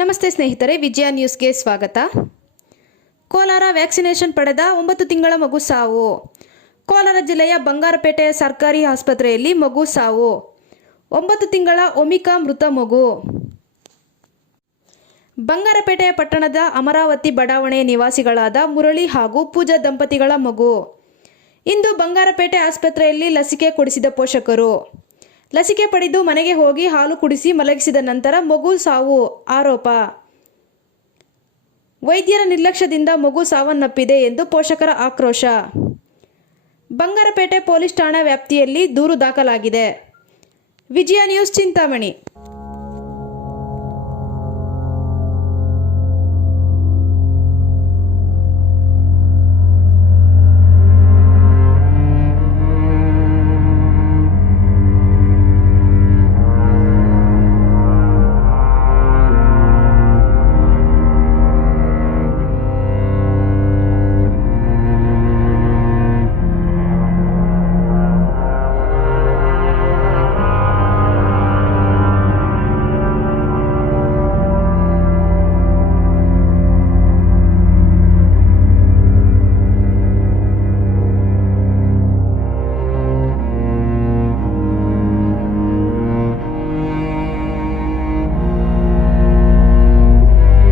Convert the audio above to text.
ನಮಸ್ತೆ ಸ್ನೇಹಿತರೆ, ವಿಜಯ ನ್ಯೂಸ್ಗೆ ಸ್ವಾಗತ. ಕೋಲಾರ ವ್ಯಾಕ್ಸಿನೇಷನ್ ಪಡೆದ 9 ತಿಂಗಳ ಮಗು ಸಾವು. ಕೋಲಾರ ಜಿಲ್ಲೆಯ ಬಂಗಾರಪೇಟೆಯ ಸರ್ಕಾರಿ ಆಸ್ಪತ್ರೆಯಲ್ಲಿ ಮಗು ಸಾವು. 9 ತಿಂಗಳ ಒಮಿಕಾ ಮೃತ ಮಗು. ಬಂಗಾರಪೇಟೆಯ ಪಟ್ಟಣದ ಅಮರಾವತಿ ಬಡಾವಣೆ ನಿವಾಸಿಗಳಾದ ಮುರಳಿ ಹಾಗೂ ಪೂಜಾ ದಂಪತಿಗಳ ಮಗು. ಇಂದು ಬಂಗಾರಪೇಟೆ ಆಸ್ಪತ್ರೆಯಲ್ಲಿ ಲಸಿಕೆ ಕೊಡಿಸಿದ ಪೋಷಕರು. ಲಸಿಕೆ ಪಡೆದು ಮನೆಗೆ ಹೋಗಿ ಹಾಲು ಕುಡಿಸಿ ಮಲಗಿಸಿದ ನಂತರ ಮಗು ಸಾವು ಆರೋಪ. ವೈದ್ಯರ ನಿರ್ಲಕ್ಷ್ಯದಿಂದ ಮಗು ಸಾವನ್ನಪ್ಪಿದೆ ಎಂದು ಪೋಷಕರ ಆಕ್ರೋಶ. ಬಂಗಾರಪೇಟೆ ಪೊಲೀಸ್ ಠಾಣಾ ವ್ಯಾಪ್ತಿಯಲ್ಲಿ ದೂರು ದಾಖಲಾಗಿದೆ. ವಿಜಯ ನ್ಯೂಸ್, ಚಿಂತಾಮಣಿ.